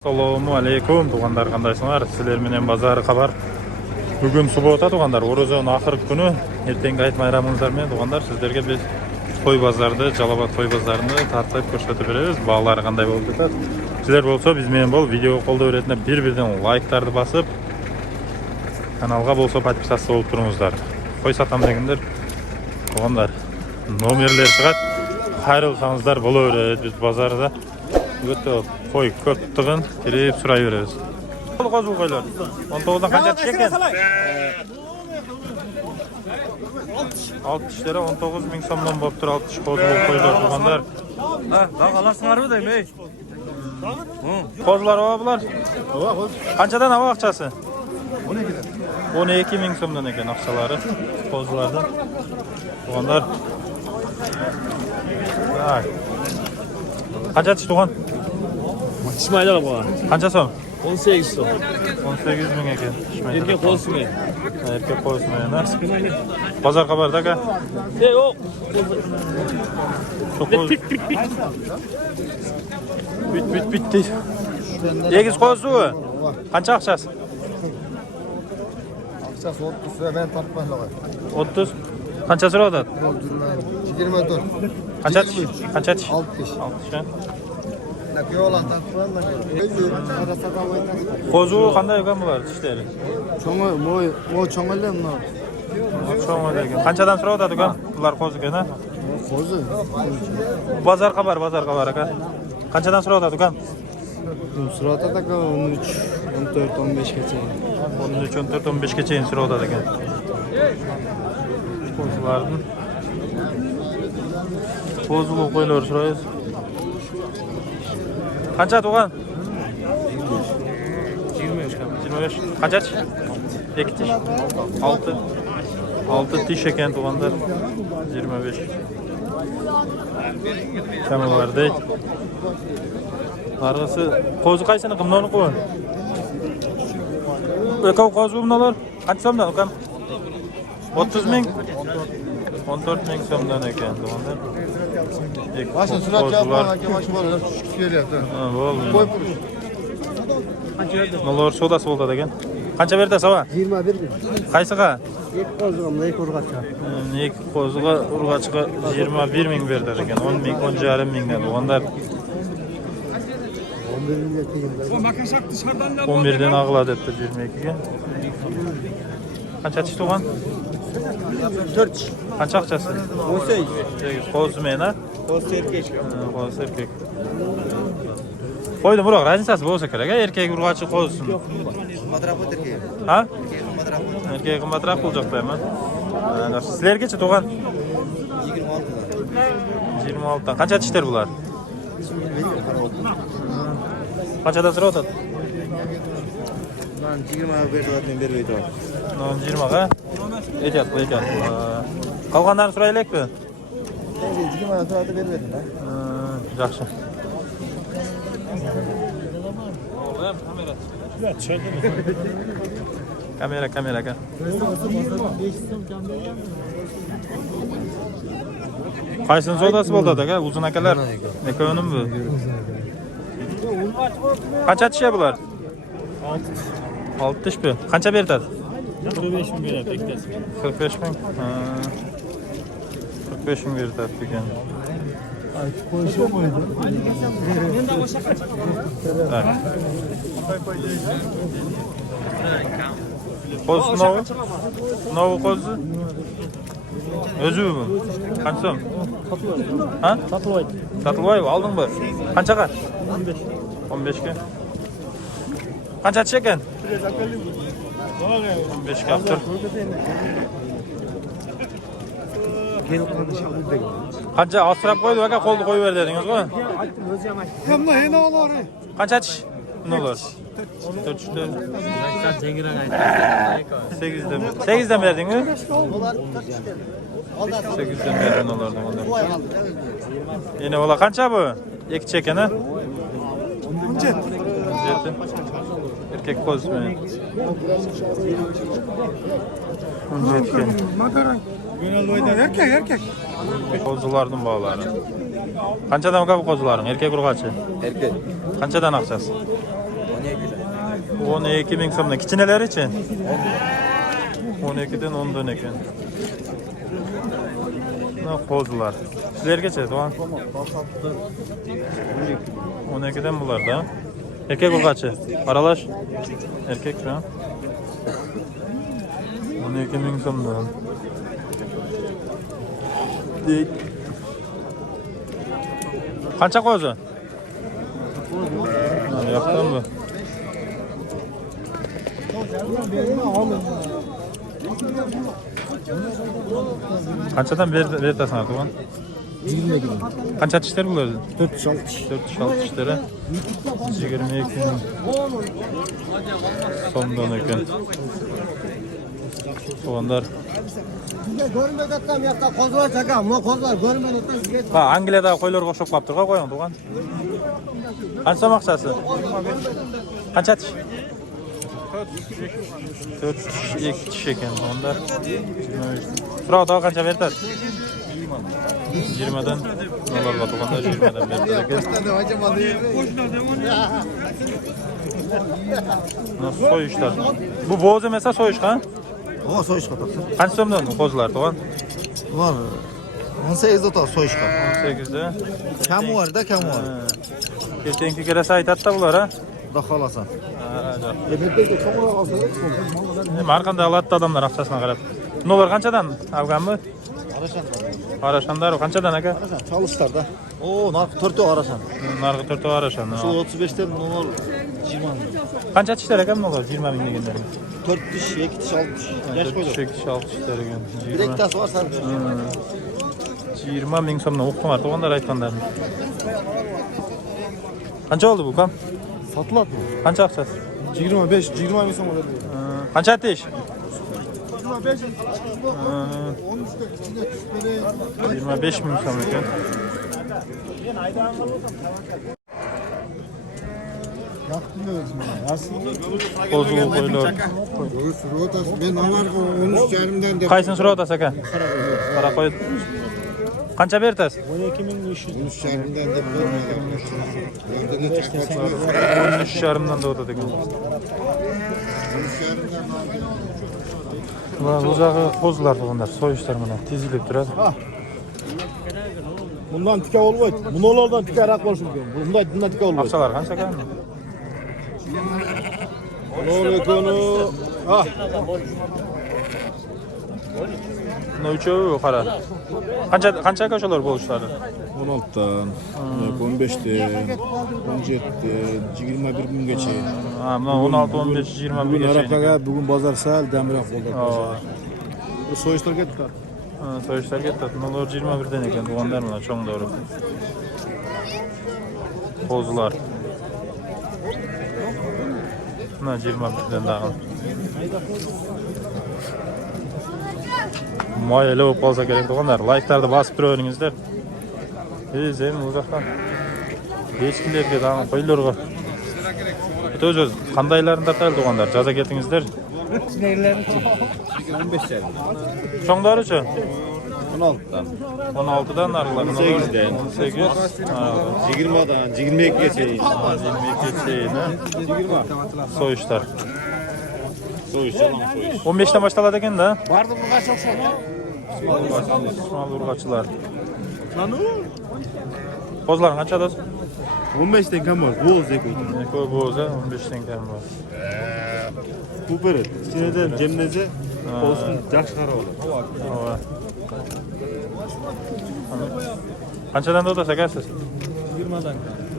Assalomu alaykum tug'anlar, qandaysizlar? Sizlar bilan bozor xabar. Bugun subota tug'anlar, O'ro'zani oxirgi kuni. Ertangi hayit bayramingizlar bilan tug'anlar, sizlarga biz qo'y bozorida, Jalobod qo'y bozorini tartib ko'rsatib beramiz. Bog'lari qanday bo'lib ketadi? Sizlar bo'lsa biz bilan bo'l, videoga qo'lda o'rətini bir-birdan like'larni bosib, kanalga bo'lsa podpisatsiya bo'lib turingizlar. Qo'y satam deganlar tug'anlar. Nomerlar chiqadi. Xayrılsanızlar bo'laveradi biz bozorda. Götü koy köptüğün girip sürayveririz. Qo'zu qo'ylar. 19'dan qancha tushgan? 60 lira 19 ming so'mdan bo'lib tur 60 qo'zu qo'ylar bo'lganlar. Ha, daha alasınlarmı deyim ey? Qo'zlar va bular. Qanchadan havo aqchasi? 12 ming so'mdan ekan aqchalari qo'zlardan. Bo'lganlar. Ay. Qancha tushgan? İsmail'e bak bana. Qancha so'm? 18 son. 18 ming ekan. Erkek olsun ey. Erkek qo'ysin yana. Bozor xabarda aka. Ey o. Bitti. Egiz qo'ysu. Qancha aqchasi? Aqchasi 30 lira, ben tartmazlar. 30. Qancha so'radi? 24. Qancha? Qancha? 60. 60. Nakıyolan tartmazlar. Qo'zu qanday ekan bular ishlari? Çoğu, o çoğular mı? Cho'ng'il ekan. Qanchadan so'radi ekan? Bular qo'ziga, ha? Kozu. Bozor xabar aka. Qanchadan so'radi ekan? Surata da 13, 14, 15 geçe. 13, 14, 15 gacha so'radi ekan. Qo'zilarni qo'zi qo'ylar so'raysiz. Qancha tug'an? 25. Qancha? 2 tish. 6. 6 tish ekan tug'anlar. 25. Kamovardek. Qarg'isi qo'zi qaysini qimnoni qo'y. Aka qo'zi bunlar qancha so'mdan ukam? 30 ming. 14 ming so'mdan ekan tug'anlar. Başta surat yapma, yavaş var. Şu geliyor. Ha, bo'ldi. Koy kuruş. Nollar sodasi bo'ldi ekan. Qancha berdi sava? 21 bin. Qaysiga? İlk kozum, ilk urgaçça. Ikki qo'ziga urg'achiga 21 ming berdi ekan. 10 ming, 10,5 mingdan bo'lganlar. 11 bin yakayım. 11'den ağla debdi 22'ga. Qancha tish tug'an? 4. Qancha aqchasi? 18. Qo'zi mena? Koz erkek. Qo'zi erkek. Qo'ydim biroq raznicasi bo'lsa kerak, erkak urg'achi qo'zisin. Madrapı erkek. Ha? Madrapı. Erkak qimmatroq bo'lajakdami? Sizlargacha tug'an 26. 26dan. Qancha tishlar bular? Qanchadan so'radi? Ben 20 verdim, vermeydim. 20 ga. Ekat, ekat. Qolganlarni so'raylikmi? 20 so'radi vermedim. Yaxshi. Kamera aka. Qaysini sodasi bo'ldi aka? Uzun akalar. Ekonim bu. Qancha tishlar bular? 6 tish bu. Qancha beradi? 45 bin lira beklesi. 45 ming. 45 ming beradi ekan. Tak. Qo'zi novi qo'zi. O'zi bu. Qancha so'm? Ha? Satılvoy alding mi? Qanchaga? 15. 15 ga. Qancha tish ekan? 15 ga tur. Qancha asrab qo'ydi aka, qo'lni qo'yib ber dedingiz-ku? Hamma hena olar. Qancha tish? Nolar. 4'te. 8'den verdin mi? 8'den verdin olardı onlar. Yine ola kaça bu? İki çeken ha? 17. Erkek koz mu? 17. Erkek. Qo'zilarning bog'lari. Qanchadan bu qo'zilaring? Erkak urg'achi. Erkek. Qanchadan aqchasi? 12 ming so'mdan. Kichkinalari-chi? 12dan 10dan ekan. Mana qo'zilar. Sizlargacha to'g'an? 12dan bularda. Erkek urg'achi. Aralash. Erkek ha. 12 ming so'mdan. Qancha qo'zi? Mana yoqdan bu. Qanchadan bertasan to'g'an? 20 ming. Qancha tishlar bo'ladi? 4-6 tish. 4-6 tishlari 22 ming so'mdan ekan. To'g'anlar. Görmedikten yakta kozlar çakam. Bu kozlar görmedikten sizge. Ha, Angliyadagi qo'ylarga o'xshab qolibdi, qo'ying to'g'an. Qancha maqsasi? Qancha tish? 4 tish ekan onda. So'radi qancha beradi? 20 dan dollarga to'g'anda 20 dan beradi ekan. Nasıl soyuşlar? Bu boz emasa soyuş ha? O soyuş katak. Qancha so'mdan qo'zilar to'g'an? Var. 18 ota soyuş katak. 18'de. Kamu var da kamu var. Ertenki kerasa aytatda bular ha? Da xalasan. Har qanday alatda odamlar aqchasini qarab. Bular qanchadan olganmi? Araşan. Arashandar qanchadan aka? Çalışlar da. Oo, narx 4 araşan. Narxi 4 arashan. Şu 35'ten nol 20 ming. Qancha tishlar ekan bular? 20 ming deganlar. 4 tish, 2 tish, 6 tish. Yaş koydu. 6 tishlar ekan. Direkt tas var sadece. 20 ming so'mdan o'qdim var to'g'anlar aytganlar. Qancha oldi bu kam? Satılat mı? Qancha aqchasi? 25, 20 ming so'm oladi. Qancha tish? 25. 25 ming so'm ekan. Yaktın özüm. Qo'zi qo'ylar. Ben onlarga 13,5'dan deb. Qaysini so'rayapsiz aka? Qara qo'y. Qancha berasiz? 13,5'dan deb ko'rmadim. 13,5dan da o'tadi ekan. Va o'zag'i qo'zilar to'g'anlar, soyishlar mana tezilib turadi. Bundan tika olmaydi. Bunalardan tika rak bo'lishi mumkin. Bundan tika olmaydi. Aqchalar qancha ekan? Nolekonu. Ha. Buni uchovi qara. Qancha aka o'shalar bo'lishlari? 16'dan, 15'ten, 17'den, 21 güngacha. Ha, mana 16, 15, 20 Bugün gacha. Araplarga bugün bozor sal damroq bo'ldi. Bu so'yishlar ketdi. Ha, soyishlar ketadi. Bular 21 dan ekan, to'g'anlar mana cho'ng doğru. Qo'zilar. Mana 21 dan dag'al. Mayli bo'lib qolsa kerak to'g'anlar. Like'larni bosib turaveringizlar. Sen uzoqdan echkilarga dag'al qo'ylarga. O'z qandaylarini tartadi to'g'anlar, jazo ketingizlar. 15 yil. Cho'ng doğruchi? 16'dan. 16'dan narxlar. 18'den. 18. Ha, 20'dan 22'gacha. 22 ne? 20. Soyuşlar. So'yish, yalan so'yish. 15'ten başladı ekan-da. Bardi burg'ash o'xshaydi. Mal urg'achilar. Qo'zlar qancha do'st? 15'ten kam bor. Bo'z ekon. Ko'p bo'lsa 15 dan kam bor. Bu beri. İçine cemneze olsun yaxshi qarab oladi. Ha. Qanchadan o'tasiz aka siz? 20'dan.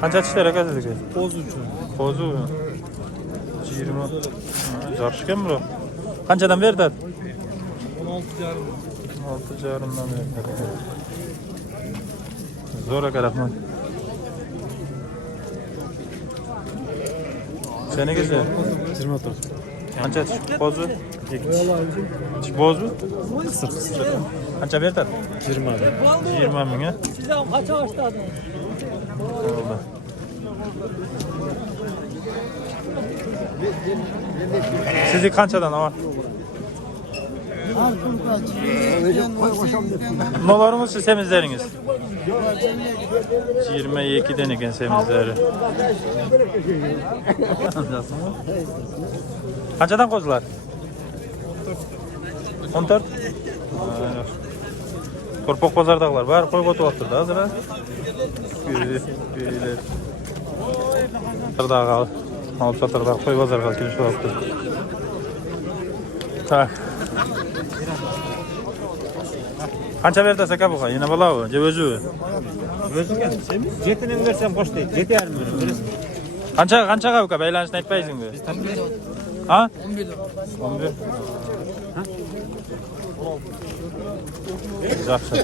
Qancha tishlar aka sizga? Qo'zi uchun. Qo'zi 20. Zarshgan bro. Qanchadan berdi? 16,5. 6,5dan berdi. Zo'r aka, rahmat. Seningizchi? 24. Qancha tish qo'zi? Tish bozmi? Qancha berdi? 20. 20 ming, ha? Siz ham qancha boshladi? Oldu. Sizlik qanchadan ava? Nolarınız siz semizleriniz. 22'den eken semizleri. Kaçadan kozular? 14. Torpaq bazardaqlar var, qo'y qotib o'tirdi hozir. Büyüler. Sırdağı alıp satırda qo'y bozorga kelishib olibdi. Tak. Qancha berdi aka bu? Yana balavi, je o'zi. O'ziga 7 ning bersam qo'sh deydi. 7,5 million. Qanchaga uka baylanishni aytmaysizmi? Ha? 11. 11. Yaxshi.